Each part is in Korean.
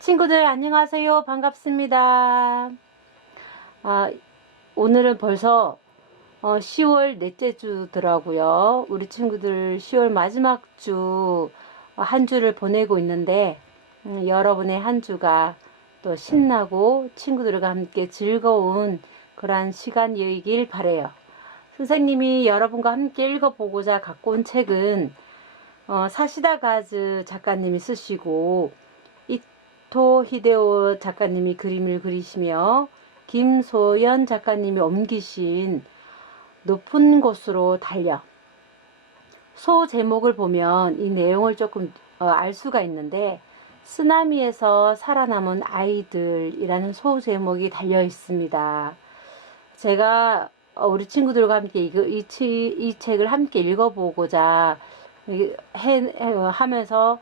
친구들 안녕하세요. 반갑습니다. 오늘은 벌써 10월 넷째 주더라고요. 우리 친구들 10월 마지막 주 한 주를 보내고 있는데 여러분의 한 주가 또 신나고 친구들과 함께 즐거운 그러한 시간이길 바래요. 선생님이 여러분과 함께 읽어보고자 갖고 온 책은 사시다 가즈 작가님이 쓰시고 이토 히데오 작가님이 그림을 그리시며 김소연 작가님이 옮기신 높은 곳으로 달려. 소 제목을 보면 이 내용을 조금 알 수가 있는데, 쓰나미에서 살아남은 아이들이라는 소 제목이 달려 있습니다. 제가 우리 친구들과 함께 이 책을 함께 읽어보고자 하면서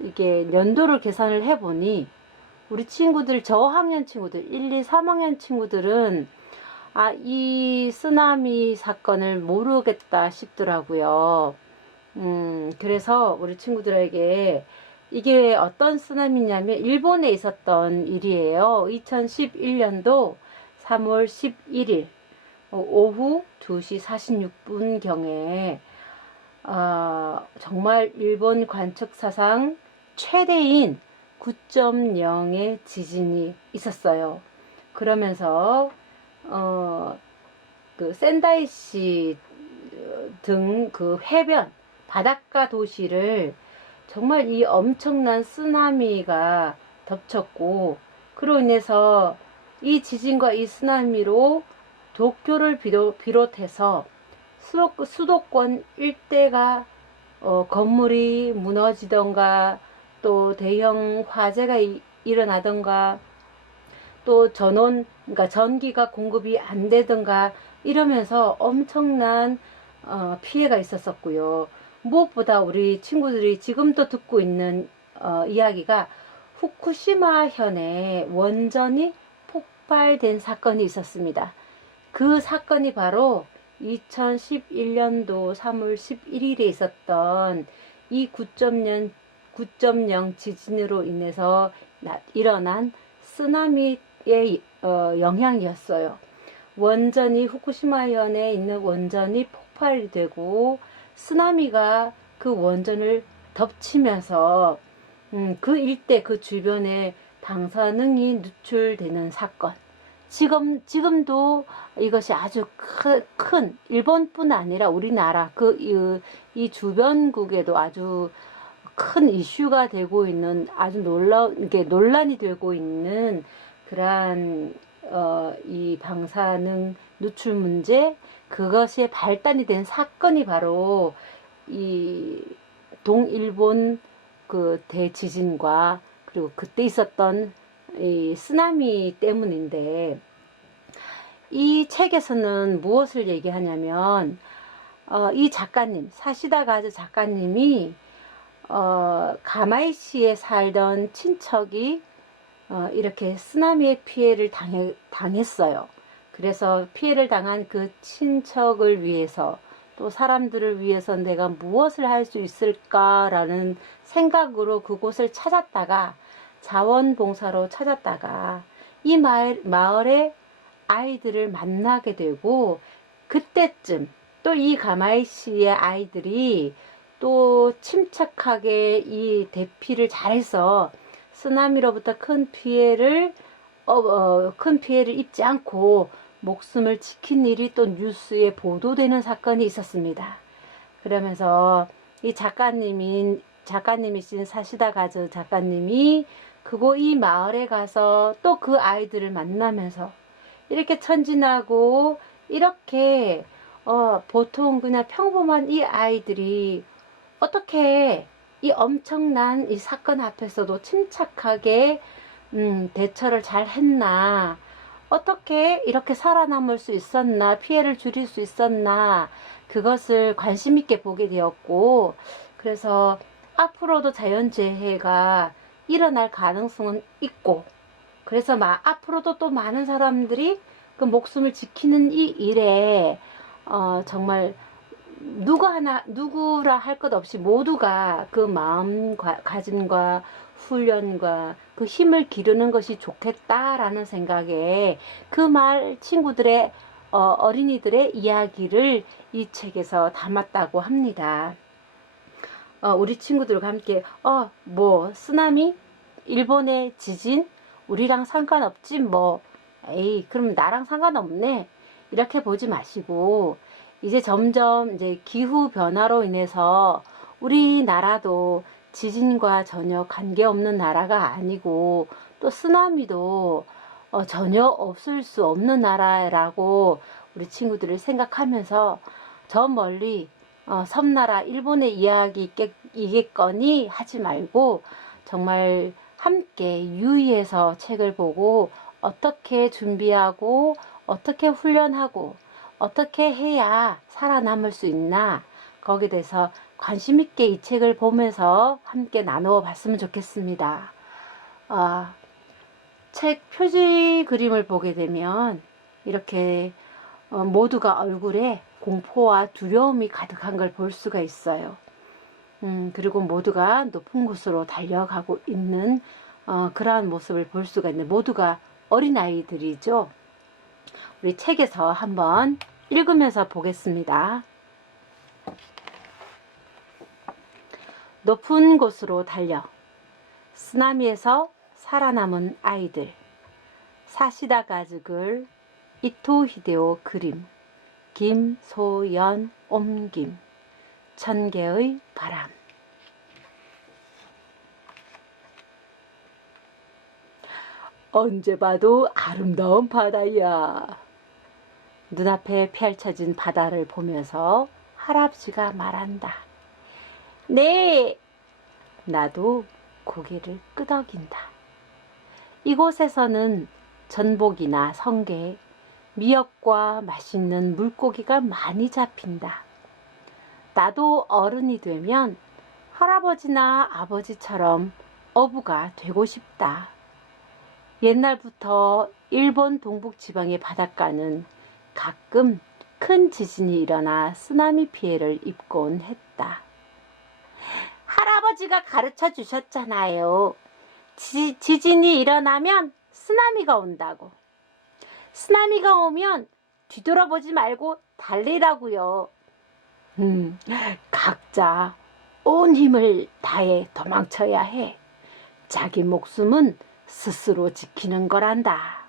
이게 연도를 계산을 해보니 우리 친구들, 저학년 친구들, 1, 2, 3학년 친구들은 이 쓰나미 사건을 모르겠다 싶더라고요. 그래서 우리 친구들에게 이게 어떤 쓰나미냐면 일본에 있었던 일이에요. 2011년도 3월 11일 오후 2시 46분경에 정말 일본 관측사상 최대인 9.0의 지진이 있었어요. 그러면서 그 센다이시 등 그 해변 바닷가 도시를 정말 이 엄청난 쓰나미가 덮쳤고, 그로 인해서 이 지진과 이 쓰나미로 도쿄를 비롯해서 수도권 일대가 건물이 무너지던가, 또 대형 화재가 일어나던가, 또 그러니까 전기가 공급이 안 되던가 이러면서 엄청난 피해가 있었었고요. 무엇보다 우리 친구들이 지금도 듣고 있는 이야기가 후쿠시마현에 원전이 폭발된 사건이 있었습니다. 그 사건이 바로 2011년도 3월 11일에 있었던 이 9.0 지진으로 인해서 일어난 쓰나미의 영향이었어요. 후쿠시마현에 있는 원전이 폭발이 되고 쓰나미가 그 원전을 덮치면서 그 일대, 그 주변에 방사능이 누출되는 사건. 지금도 이것이 아주 큰 일본뿐 아니라 우리나라 이 주변국에도 아주 큰 이슈가 되고 있는, 아주 논란이 되고 있는 그러한 이 방사능 누출 문제, 그것이 발단이 된 사건이 바로 이 동일본 그 대지진과 그리고 그때 있었던 이 쓰나미 때문인데, 이 책에서는 무엇을 얘기하냐면 이 작가님, 사시다 가즈 작가님이 가마이시에 살던 친척이 이렇게 쓰나미의 피해를 당했어요. 그래서 피해를 당한 그 친척을 위해서, 또 사람들을 위해서 내가 무엇을 할 수 있을까라는 생각으로 그곳을 찾았다가, 자원봉사로 찾았다가 이 마을의 아이들을 만나게 되고, 그때쯤 또 이 가마이시의 아이들이 또 침착하게 이 대피를 잘해서 쓰나미로부터 큰 피해를 입지 않고 목숨을 지킨 일이 또 뉴스에 보도되는 사건이 있었습니다. 그러면서 이 작가님이신 사시다 가즈 작가님이 이 마을에 가서 또 그 아이들을 만나면서 이렇게 천진하고 이렇게 보통 그냥 평범한 이 아이들이 어떻게 이 엄청난 이 사건 앞에서도 침착하게 대처를 잘 했나, 어떻게 이렇게 살아남을 수 있었나, 피해를 줄일 수 있었나, 그것을 관심 있게 보게 되었고, 그래서 앞으로도 자연재해가 일어날 가능성은 있고, 그래서 앞으로도 또 많은 사람들이 그 목숨을 지키는 이 일에 정말 누구라 할 것 없이 모두가 그 마음가짐과 훈련과 그 힘을 기르는 것이 좋겠다라는 생각에 그 말 친구들의 어린이들의 이야기를 이 책에서 담았다고 합니다. 우리 친구들과 함께 뭐 쓰나미? 일본의 지진? 우리랑 상관없지 뭐. 에이, 그럼 나랑 상관없네. 이렇게 보지 마시고 이제 점점 이제 기후 변화로 인해서 우리나라도 지진과 전혀 관계없는 나라가 아니고 또 쓰나미도 전혀 없을 수 없는 나라라고 우리 친구들을 생각하면서 저 멀리 섬나라 일본의 이야기이겠거니 하지 말고 정말 함께 유의해서 책을 보고 어떻게 준비하고 어떻게 훈련하고 어떻게 해야 살아남을 수 있나 거기에 대해서 관심 있게 이 책을 보면서 함께 나누어 봤으면 좋겠습니다. 책 표지 그림을 보게 되면 이렇게 모두가 얼굴에 공포와 두려움이 가득한 걸 볼 수가 있어요. 그리고 모두가 높은 곳으로 달려가고 있는 그러한 모습을 볼 수가 있는 모두가 어린아이들이죠. 우리 책에서 한번 읽으면서 보겠습니다. 높은 곳으로 달려 쓰나미에서 살아남은 아이들 사시다 가즈글 이토 히데오 그림 김소연 옮김 천개의 바람. 언제 봐도 아름다운 바다야. 눈앞에 펼쳐진 바다를 보면서 할아버지가 말한다. 네. 나도 고개를 끄덕인다. 이곳에서는 전복이나 성게, 미역과 맛있는 물고기가 많이 잡힌다. 나도 어른이 되면 할아버지나 아버지처럼 어부가 되고 싶다. 옛날부터 일본 동북지방의 바닷가는 가끔 큰 지진이 일어나 쓰나미 피해를 입곤 했다. 할아버지가 가르쳐 주셨잖아요. 지진이 일어나면 쓰나미가 온다고. 쓰나미가 오면 뒤돌아보지 말고 달리라고요. 각자 온 힘을 다해 도망쳐야 해. 자기 목숨은 스스로 지키는 거란다.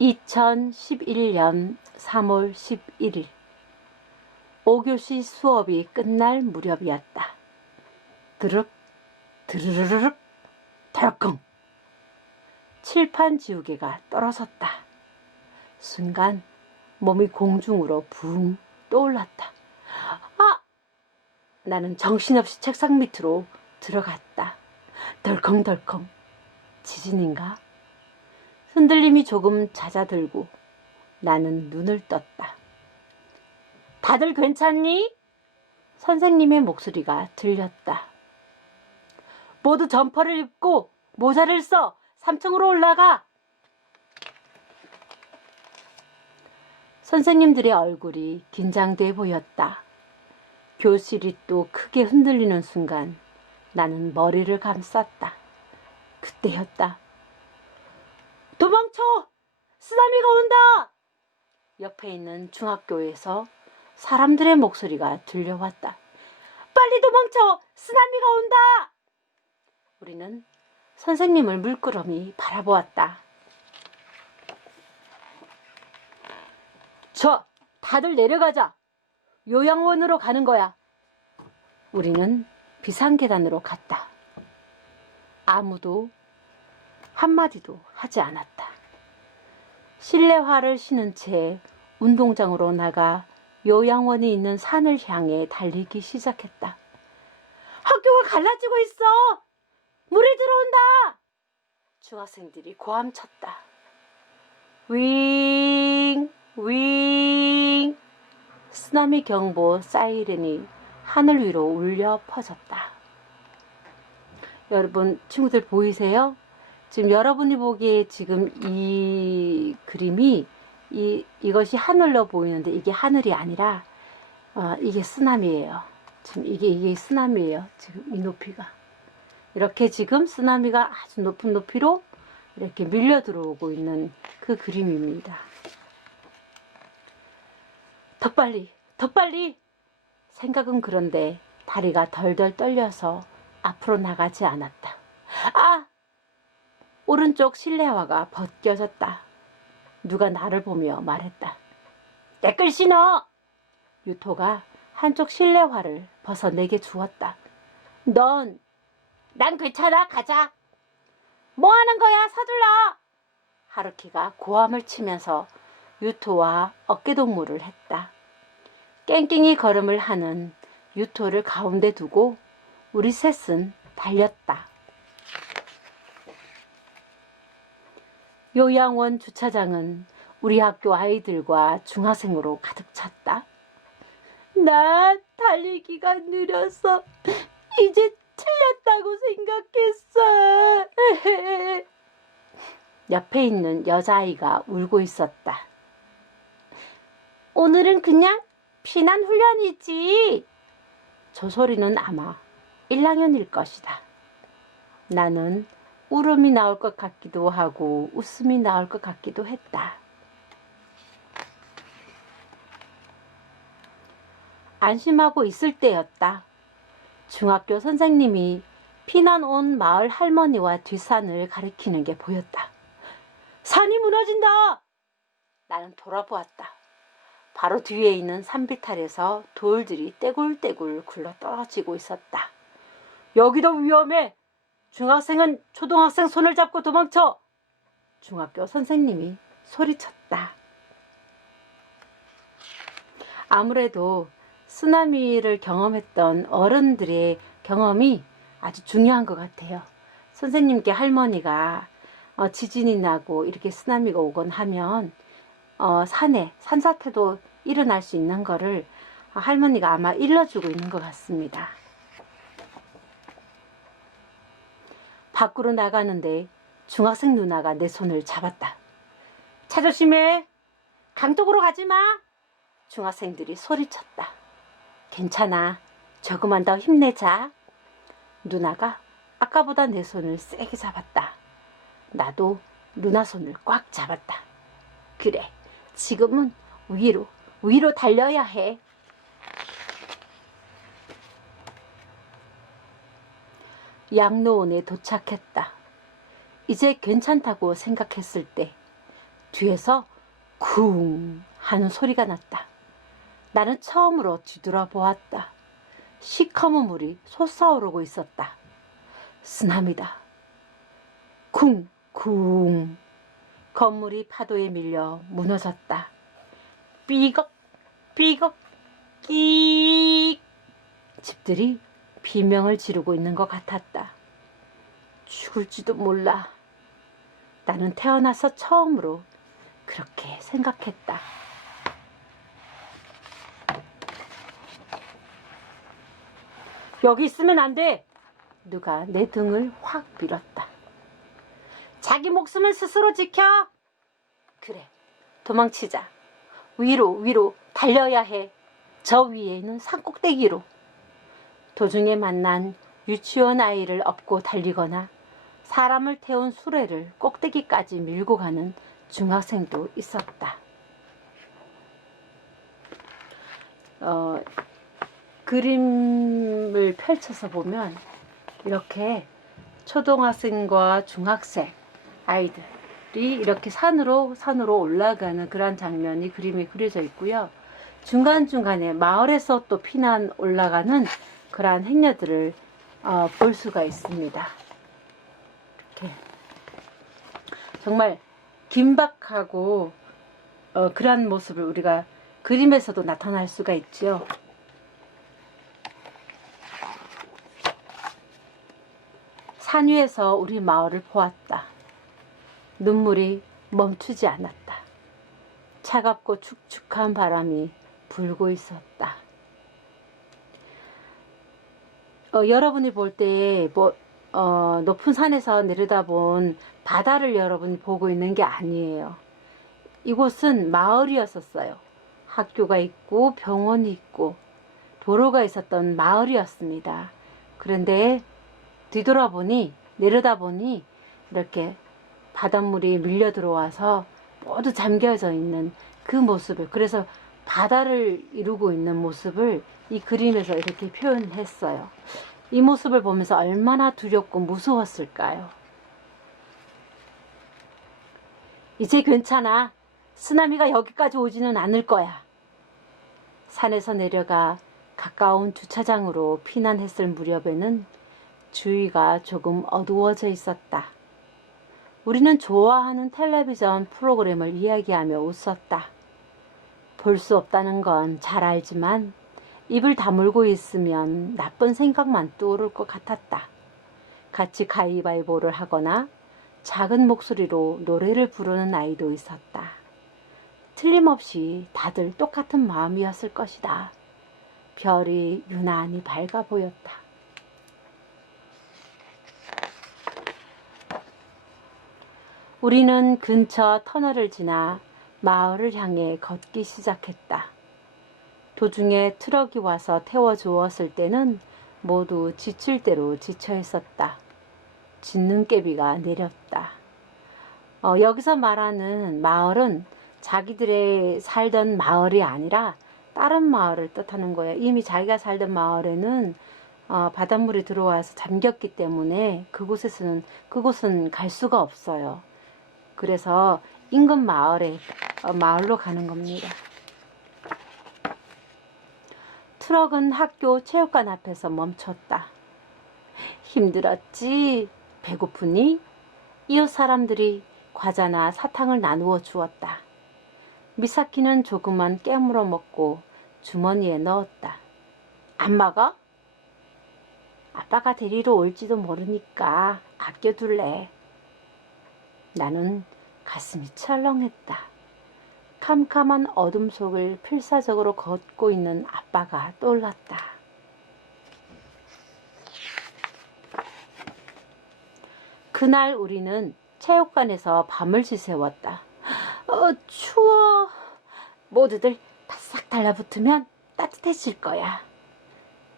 2011년 3월 11일 5교시 수업이 끝날 무렵이었다. 드륵 드르르륵 덜컹 칠판 지우개가 떨어졌다. 순간 몸이 공중으로 붕 떠올랐다. 나는 정신없이 책상 밑으로 들어갔다. 덜컹덜컹 지진인가? 흔들림이 조금 잦아들고 나는 눈을 떴다. 다들 괜찮니? 선생님의 목소리가 들렸다. 모두 점퍼를 입고 모자를 써 3층으로 올라가. 선생님들의 얼굴이 긴장돼 보였다. 교실이 또 크게 흔들리는 순간 나는 머리를 감쌌다. 그때였다. 도망쳐! 쓰나미가 온다! 옆에 있는 중학교에서 사람들의 목소리가 들려왔다. 빨리 도망쳐! 쓰나미가 온다! 우리는 선생님을 물끄러미 바라보았다. 다들 내려가자. 요양원으로 가는 거야. 우리는 비상계단으로 갔다. 아무도 한마디도 하지 않았다. 실내화를 신은 채 운동장으로 나가 요양원이 있는 산을 향해 달리기 시작했다. 학교가 갈라지고 있어! 물이 들어온다! 중학생들이 고함쳤다. 윙! 윙! 쓰나미 경보 사이렌이 하늘 위로 울려 퍼졌다. 여러분, 친구들 보이세요? 지금 여러분이 보기에 지금 이 그림이 이것이 하늘로 보이는데 이게 하늘이 아니라 이게 쓰나미예요. 지금 이게 쓰나미예요. 지금 이 높이가. 이렇게 지금 쓰나미가 아주 높은 높이로 이렇게 밀려 들어오고 있는 그 그림입니다. 더 빨리, 더 빨리! 생각은 그런데 다리가 덜덜 떨려서 앞으로 나가지 않았다. 아! 오른쪽 실내화가 벗겨졌다. 누가 나를 보며 말했다. 댓글 신어! 유토가 한쪽 실내화를 벗어 내게 주었다. 난 괜찮아. 가자. 뭐 하는 거야? 서둘러. 하루키가 고함을 치면서 유토와 어깨동무를 했다. 깽깽이 걸음을 하는 유토를 가운데 두고 우리 셋은 달렸다. 요양원 주차장은 우리 학교 아이들과 중학생으로 가득 찼다. 나 달리기가 느려서 이제 틀렸다고 생각했어. 옆에 있는 여자아이가 울고 있었다. 오늘은 그냥 피난 훈련이지. 저 소리는 아마 1학년일 것이다. 나는 울음이 나올 것 같기도 하고 웃음이 나올 것 같기도 했다. 안심하고 있을 때였다. 중학교 선생님이 피난 온 마을 할머니와 뒷산을 가리키는 게 보였다. 산이 무너진다! 나는 돌아보았다. 바로 뒤에 있는 산비탈에서 돌들이 떼굴떼굴 굴러 떨어지고 있었다. 여기도 위험해! 중학생은 초등학생 손을 잡고 도망쳐! 중학교 선생님이 소리쳤다. 아무래도 쓰나미를 경험했던 어른들의 경험이 아주 중요한 것 같아요. 선생님께 할머니가 지진이 나고 이렇게 쓰나미가 오곤 하면 산에 산사태도 일어날 수 있는 거를 할머니가 아마 일러주고 있는 것 같습니다. 밖으로 나가는데 중학생 누나가 내 손을 잡았다. 차 조심해. 강쪽으로 가지 마. 중학생들이 소리쳤다. 괜찮아. 조금만 더 힘내자. 누나가 아까보다 내 손을 세게 잡았다. 나도 누나 손을 꽉 잡았다. 그래, 지금은 위로 달려야 해. 양로원에 도착했다. 이제 괜찮다고 생각했을 때 뒤에서 쿵 하는 소리가 났다. 나는 처음으로 뒤돌아보았다. 시커먼 물이 솟아오르고 있었다. 쓰나미다. 쿵쿵. 건물이 파도에 밀려 무너졌다. 삐걱 삐걱 끼익. 집들이 비명을 지르고 있는 것 같았다. 죽을지도 몰라. 나는 태어나서 처음으로 그렇게 생각했다. 여기 있으면 안 돼. 누가 내 등을 확 밀었다. 자기 목숨은 스스로 지켜. 그래, 도망치자. 위로 달려야 해. 저 위에 있는 산꼭대기로. 도중에 만난 유치원 아이를 업고 달리거나 사람을 태운 수레를 꼭대기까지 밀고 가는 중학생도 있었다. 그림을 펼쳐서 보면 이렇게 초등학생과 중학생 아이들이 이렇게 산으로 올라가는 그런 장면이 그림에 그려져 있고요. 중간중간에 마을에서 또 피난 올라가는 그러한 행렬들을 볼 수가 있습니다. 이렇게 정말 긴박하고 그러한 모습을 우리가 그림에서도 나타날 수가 있죠. 산 위에서 우리 마을을 보았다. 눈물이 멈추지 않았다. 차갑고 축축한 바람이 불고 있었다. 여러분이 볼 때 높은 산에서 내려다본 바다를 여러분이 보고 있는 게 아니에요. 이곳은 마을이었었어요. 학교가 있고 병원이 있고 도로가 있었던 마을이었습니다. 그런데 뒤돌아보니, 내려다보니 이렇게 바닷물이 밀려 들어와서 모두 잠겨져 있는 그 모습을, 그래서 바다를 이루고 있는 모습을 이 그림에서 이렇게 표현했어요. 이 모습을 보면서 얼마나 두렵고 무서웠을까요? 이제 괜찮아. 쓰나미가 여기까지 오지는 않을 거야. 산에서 내려가 가까운 주차장으로 피난했을 무렵에는 주위가 조금 어두워져 있었다. 우리는 좋아하는 텔레비전 프로그램을 이야기하며 웃었다. 볼 수 없다는 건 잘 알지만 입을 다물고 있으면 나쁜 생각만 떠오를 것 같았다. 같이 가위바위보를 하거나 작은 목소리로 노래를 부르는 아이도 있었다. 틀림없이 다들 똑같은 마음이었을 것이다. 별이 유난히 밝아 보였다. 우리는 근처 터널을 지나 마을을 향해 걷기 시작했다. 도중에 트럭이 와서 태워주었을 때는 모두 지칠 대로 지쳐 있었다. 짖는개비가 내렸다. 여기서 말하는 마을은 자기들의 살던 마을이 아니라 다른 마을을 뜻하는 거예요. 이미 자기가 살던 마을에는 바닷물이 들어와서 잠겼기 때문에 그곳은 갈 수가 없어요. 그래서 인근 마을로 가는 겁니다. 트럭은 학교 체육관 앞에서 멈췄다. 힘들었지? 배고프니? 이웃 사람들이 과자나 사탕을 나누어 주었다. 미사키는 조그만 깨물어 먹고 주머니에 넣었다. 안 먹어? 아빠가 데리러 올지도 모르니까 아껴둘래. 나는 가슴이 철렁했다. 캄캄한 어둠 속을 필사적으로 걷고 있는 아빠가 떠올랐다. 그날 우리는 체육관에서 밤을 지새웠다. 추워. 모두들 바싹 달라붙으면 따뜻해질 거야.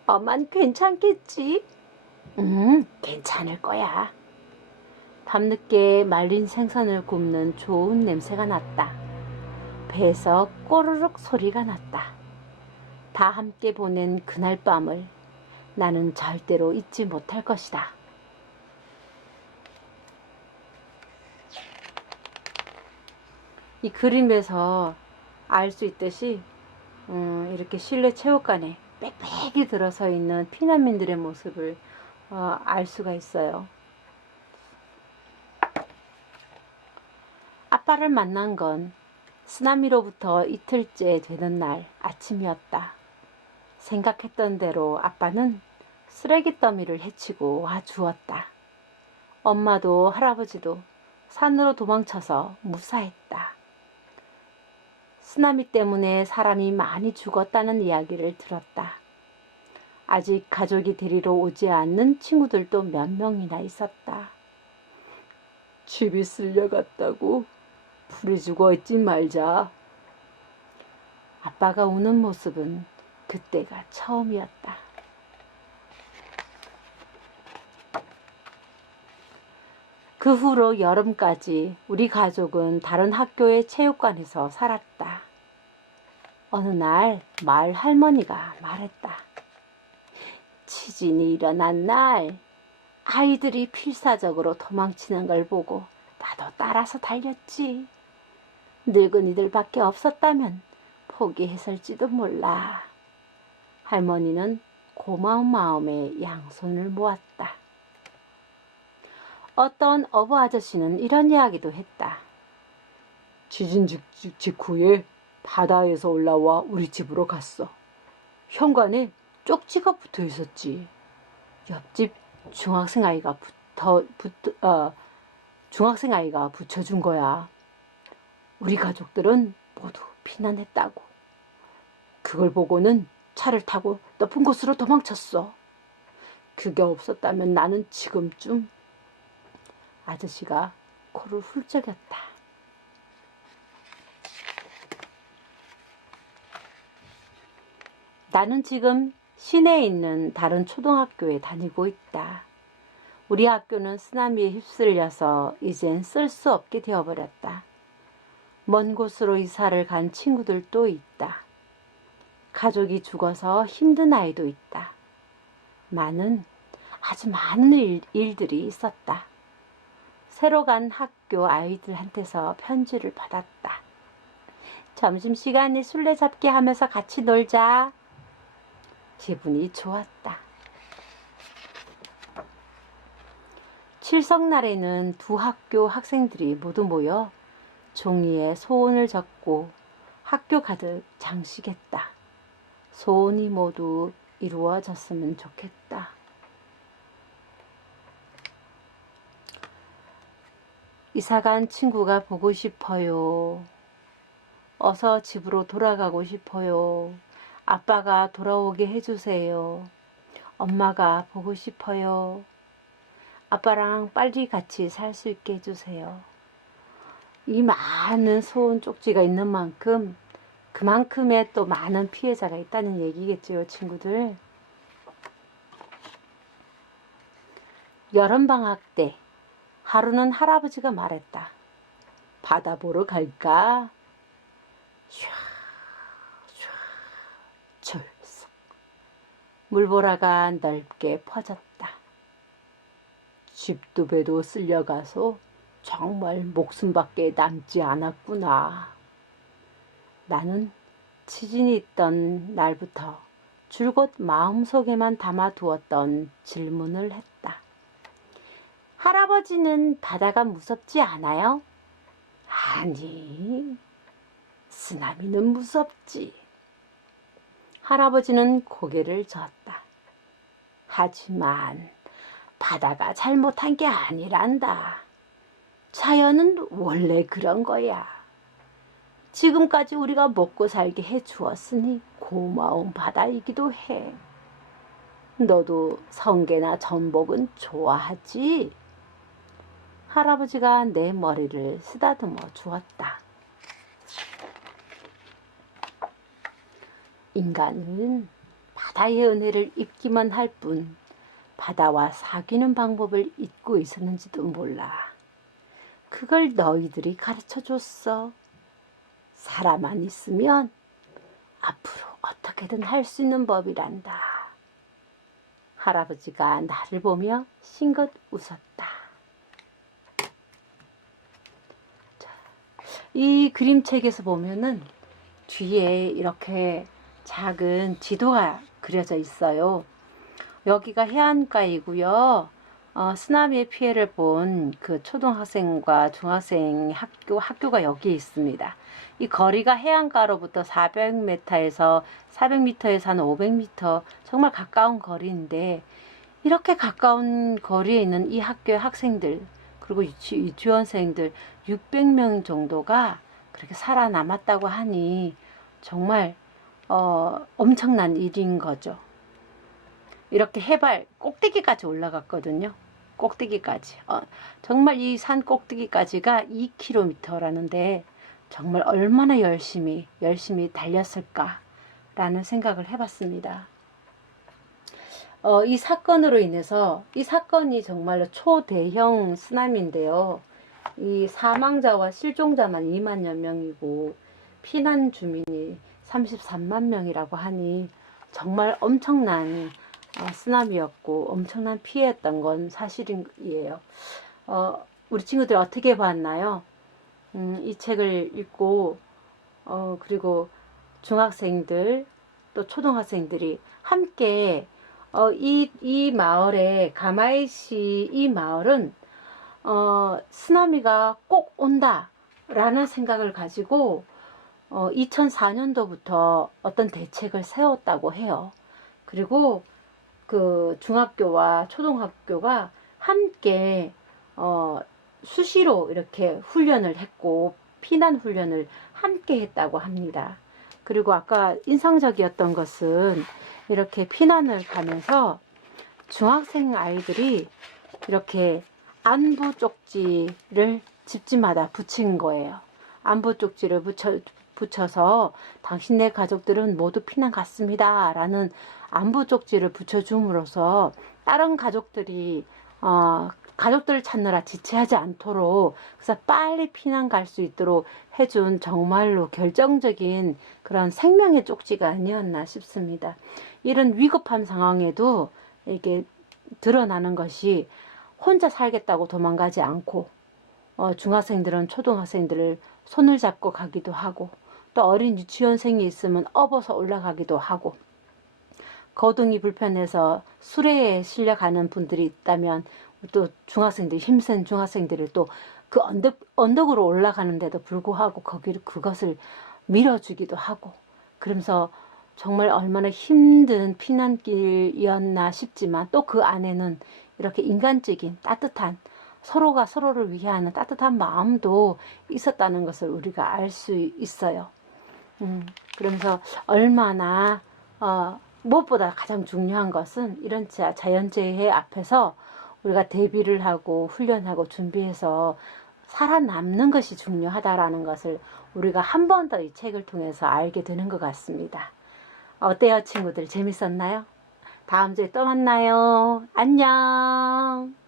엄만 괜찮겠지? 괜찮을 거야. 밤늦게 말린 생선을 굽는 좋은 냄새가 났다. 배에서 꼬르륵 소리가 났다. 다 함께 보낸 그날 밤을 나는 절대로 잊지 못할 것이다. 이 그림에서 알 수 있듯이 이렇게 실내 체육관에 빽빽이 들어서 있는 피난민들의 모습을 알 수가 있어요. 아빠를 만난 건 쓰나미로부터 이틀째 되는 날 아침이었다. 생각했던 대로 아빠는 쓰레기 더미를 해치고 와 주었다. 엄마도 할아버지도 산으로 도망쳐서 무사했다. 쓰나미 때문에 사람이 많이 죽었다는 이야기를 들었다. 아직 가족이 데리러 오지 않는 친구들도 몇 명이나 있었다. 집이 쓸려갔다고 불이 죽어 있지 말자. 아빠가 우는 모습은 그때가 처음이었다. 그 후로 여름까지 우리 가족은 다른 학교의 체육관에서 살았다. 어느 날 마을 할머니가 말했다. 지진이 일어난 날 아이들이 필사적으로 도망치는 걸 보고 나도 따라서 달렸지. 늙은이들밖에 없었다면 포기했을지도 몰라. 할머니는 고마운 마음에 양손을 모았다. 어떤 어부 아저씨는 이런 이야기도 했다. 지진 직후에 바다에서 올라와 우리 집으로 갔어. 현관에 쪽지가 붙어 있었지. 옆집 중학생 아이가 붙여준 거야. 우리 가족들은 모두 피난했다고. 그걸 보고는 차를 타고 높은 곳으로 도망쳤어. 그게 없었다면 나는 지금쯤. 아저씨가 코를 훌쩍였다. 나는 지금 시내에 있는 다른 초등학교에 다니고 있다. 우리 학교는 쓰나미에 휩쓸려서 이젠 쓸 수 없게 되어버렸다. 먼 곳으로 이사를 간 친구들도 있다. 가족이 죽어서 힘든 아이도 있다. 아주 많은 일들이 있었다. 새로 간 학교 아이들한테서 편지를 받았다. 점심시간에 술래잡기 하면서 같이 놀자. 기분이 좋았다. 칠성날에는 두 학교 학생들이 모두 모여 종이에 소원을 적고 학교 가득 장식했다. 소원이 모두 이루어졌으면 좋겠다. 이사간 친구가 보고 싶어요. 어서 집으로 돌아가고 싶어요. 아빠가 돌아오게 해주세요. 엄마가 보고 싶어요. 아빠랑 빨리 같이 살 수 있게 해주세요. 이 많은 소원 쪽지가 있는 만큼 그만큼의 또 많은 피해자가 있다는 얘기겠죠, 친구들. 여름방학 때 하루는 할아버지가 말했다. 바다 보러 갈까? 샤, 샤, 철썩. 물보라가 넓게 퍼졌다. 집도 배도 쓸려가서 정말 목숨밖에 남지 않았구나. 나는 지진이 있던 날부터 줄곧 마음속에만 담아두었던 질문을 했다. 할아버지는 바다가 무섭지 않아요? 아니, 쓰나미는 무섭지. 할아버지는 고개를 젓다. 하지만 바다가 잘못한 게 아니란다. 자연은 원래 그런 거야. 지금까지 우리가 먹고 살게 해주었으니 고마운 바다이기도 해. 너도 성게나 전복은 좋아하지? 할아버지가 내 머리를 쓰다듬어 주었다. 인간은 바다의 은혜를 입기만 할 뿐 바다와 사귀는 방법을 잊고 있었는지도 몰라. 그걸 너희들이 가르쳐줬어. 사람만 있으면 앞으로 어떻게든 할 수 있는 법이란다. 할아버지가 나를 보며 싱긋 웃었다. 이 그림책에서 보면은 뒤에 이렇게 작은 지도가 그려져 있어요. 여기가 해안가이고요. 쓰나미의 피해를 본 그 초등학생과 중학생 학교가 여기에 있습니다. 이 거리가 해안가로부터 400m에서 한 500m 정말 가까운 거리인데, 이렇게 가까운 거리에 있는 이 학교의 학생들 그리고 유치원생들 600명 정도가 그렇게 살아남았다고 하니 정말 엄청난 일인 거죠. 이렇게 해발 꼭대기까지 올라갔거든요. 꼭대기까지. 정말 이 산 꼭대기까지가 2km라는데 정말 얼마나 열심히 달렸을까라는 생각을 해봤습니다. 이 사건으로 인해서, 이 사건이 정말로 초대형 쓰나미인데요. 이 사망자와 실종자만 2만여 명이고 피난 주민이 33만 명이라고 하니 정말 엄청난 쓰나미였고 엄청난 피해였던 건 사실이에요. 우리 친구들 어떻게 봤나요? 이 책을 읽고 그리고 중학생들 또 초등학생들이 함께 이 마을에 가마이시 이 마을은 쓰나미가 꼭 온다라는 생각을 가지고 2004년도부터 어떤 대책을 세웠다고 해요. 그리고 그 중학교와 초등학교가 함께 수시로 이렇게 훈련을 했고 피난 훈련을 함께 했다고 합니다. 그리고 아까 인상적이었던 것은 이렇게 피난을 가면서 중학생 아이들이 이렇게 안부 쪽지를 집집마다 붙인 거예요. 안부 쪽지를 붙여서 당신네 가족들은 모두 피난 갔습니다 라는 안부 쪽지를 붙여줌으로써 다른 가족들이 가족들을 찾느라 지체하지 않도록, 그래서 빨리 피난 갈 수 있도록 해준 정말로 결정적인 그런 생명의 쪽지가 아니었나 싶습니다. 이런 위급한 상황에도 이게 드러나는 것이 혼자 살겠다고 도망가지 않고, 중학생들은 초등학생들을 손을 잡고 가기도 하고, 또 어린 유치원생이 있으면 업어서 올라가기도 하고, 거동이 불편해서 수레에 실려가는 분들이 있다면 또 중학생들, 힘센 중학생들을 또 그 언덕으로 올라가는데도 불구하고 그것을 밀어주기도 하고, 그러면서 정말 얼마나 힘든 피난길이었나 싶지만 또 그 안에는 이렇게 인간적인 따뜻한, 서로가 서로를 위하는 따뜻한 마음도 있었다는 것을 우리가 알 수 있어요. 그러면서 얼마나 무엇보다 가장 중요한 것은 이런 자연재해 앞에서 우리가 대비를 하고 훈련하고 준비해서 살아남는 것이 중요하다라는 것을 우리가 한 번 더 이 책을 통해서 알게 되는 것 같습니다. 어때요, 친구들? 재밌었나요? 다음 주에 또 만나요. 안녕.